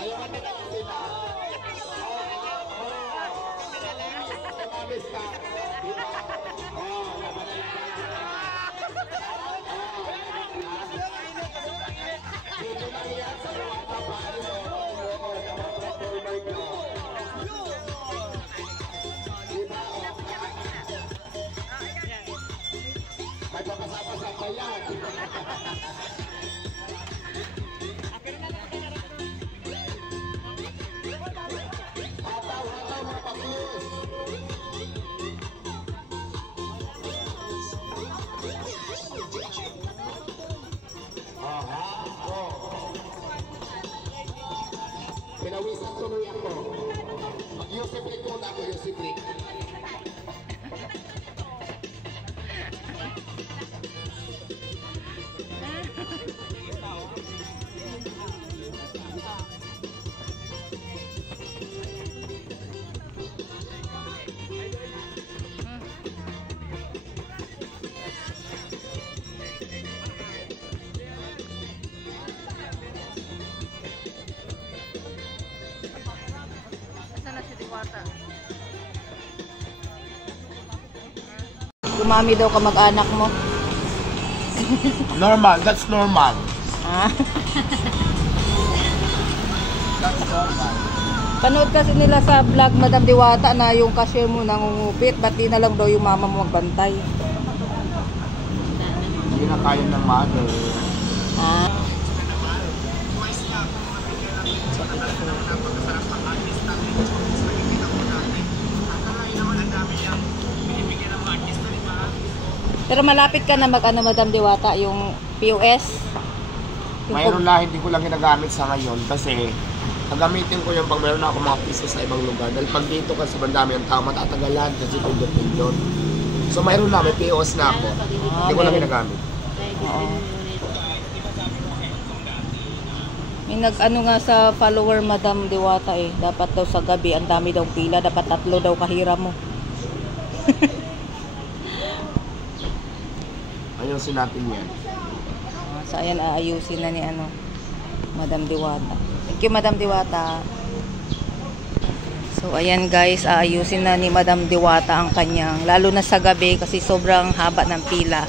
Sa'yo ka na lang sila. Tumabis ka. Diba? Laban na lang. Dito na yan sa mga kapalo. Diba? May papasapa-sapa yan. Pinawisan tuloy ako. Mag-Yosef Rick muna ako, Yosef Rick. Umami daw ka mag-anak mo. Normal, that's normal. Ah. That's normal. Panood kasi nila sa vlog Madam Diwata na yung cashier mo nangungupit. Ba't di na lang daw yung mama mo magbantay? Hindi na kaya ng mother. Ah. Pero malapit ka na mag-ano Madam Diwata, yung POS? Mayroon na, hindi ko lang ginagamit sa ngayon kasi gagamitin ko yung pag mayroon na ako mga pieces sa ibang lugar. Dahil pag dito kasi bandami ang tao, matatagalan kasi pindot-pindot. So mayroon na, may POS na ako. Hindi ko lang ginagamit. Oo. May nag-ano nga sa follower Madam Diwata eh. Dapat daw sa gabi, ang dami daw pila. Dapat 3 daw kahira mo. Ayusin natin yan. So ayan, aayusin na ni Madam Diwata. Thank you Madam Diwata. So ayan guys, aayusin na ni Madam Diwata ang kanyang, lalo na sa gabi kasi sobrang haba ng pila.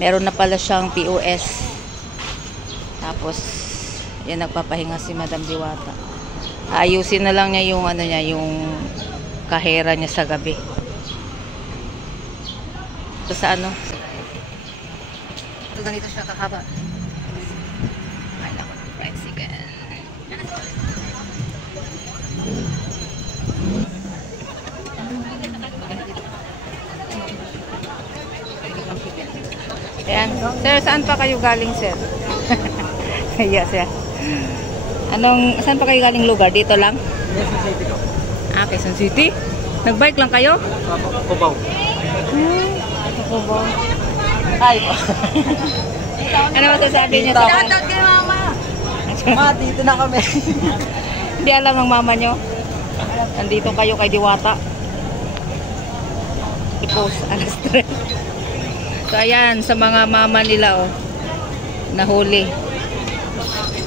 Meron na pala siyang POS. Tapos yan, nagpapahinga si Madam Diwata. Aayusin na lang niya yung yung kahera niya sa gabi. So sa ganito siya kakaba. Ay naku, tricycle. Ayan. Sir, saan pa kayo galing, sir? Yes, yeah. Saan pa kayo galing lugar? Dito lang? Quezon City ko. Ah, Quezon City? Nag-bike lang kayo? Cubao. Cubao. Ay po. Ano masasabi niyo? Shoutout kay mama. Ma, dito na kami. Hindi alam ng mama niyo? Nandito kayo kay Diwata. I-post alas 3. So ayan, sa mga mama nila nahuli.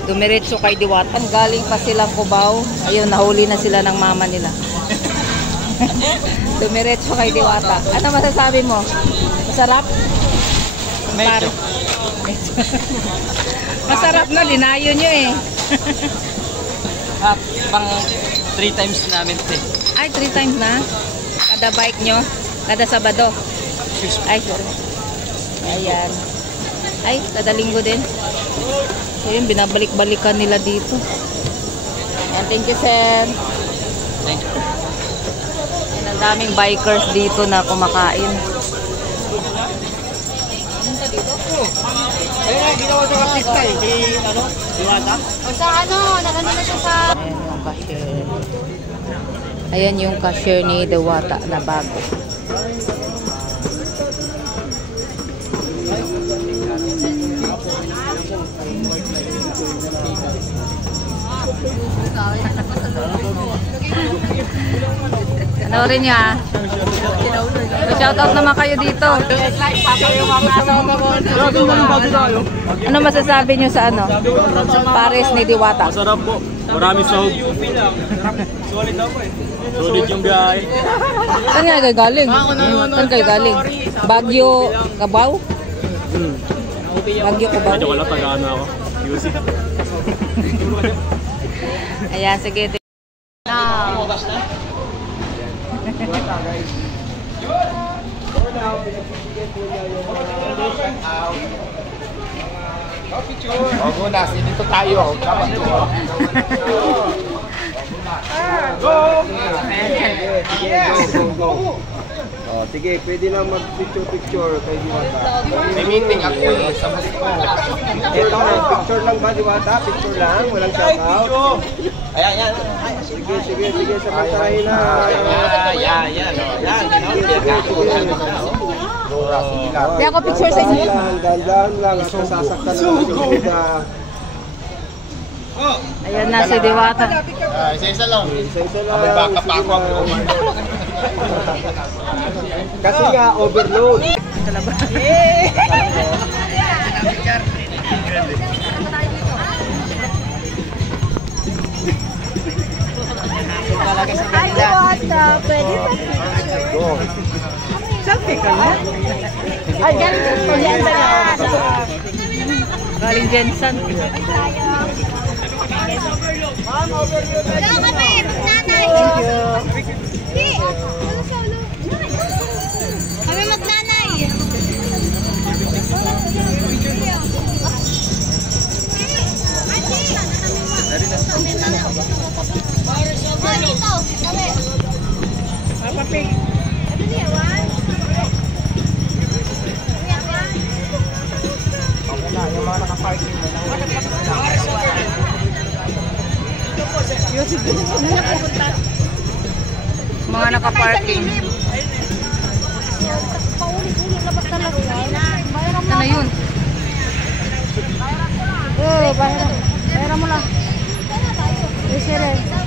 Dumiretso kay Diwata. Galing pa silang Cubao. Ayun, nahuli na sila ng mama nila. Dumiretso kay Diwata. Ano masasabi mo? Masarap? Medyo. Masarap na, dinayo nyo eh. Pang 3 times namin ito. Ay, 3 times na? Kada bike nyo? Kada Sabado? Ay, sorry. Ayan. Ay, kada linggo din. So yun, binabalik-balikan nila dito. Ayan, thank you, sir. Thank you. Ayan, ang daming bikers dito na kumakain. Eh, ginawa sa kapista eh. Di, Diwata? O sa naganda na siya sa... Ayan yung cashier. Ayan yung cashier ni Diwata na bago. Panoorin niyo ah. Shoutout naman kayo dito. Ano masasabi niyo sa Pares ni Diwata? Masarap po. Maraming sahog. Solid ako eh. Solid yung biyahe. Saan nga kayo galing? Saan kayo galing? Baguio, Cabao? Baguio, Cabao. Medyo ko lang taga-ano ako. UC. Ayan, sige. O, Gunas, dito tayo. Dapat to. Oh, sige, pwede lang mag-picture kay Diwata. May meeting ako eh, sa Moscow. Ito, picture lang ba, Diwata? Picture lang, walang shoutout. Ayan. Sige, samantahin na. Yan. Kaya ako picture sa inyo. Dahan lang, at nasasaktan na ang Ayan na si Diwata. Isa-isa lang. Isa-isa lang. May baka pa ako. Kasi nga, overload. Ay, Diwata, pwede ba picture? Selfie ka na? Ay, galing sa Jensen. Galing Jensen. Wala kami, magnanay. Hindi, solo. Kami magnanay. Dito, kami. Papapig. Mga nakaparking. Paulit-ulit na ba talaga? Ito na yun. Bayaran mo lang. Eh, sir.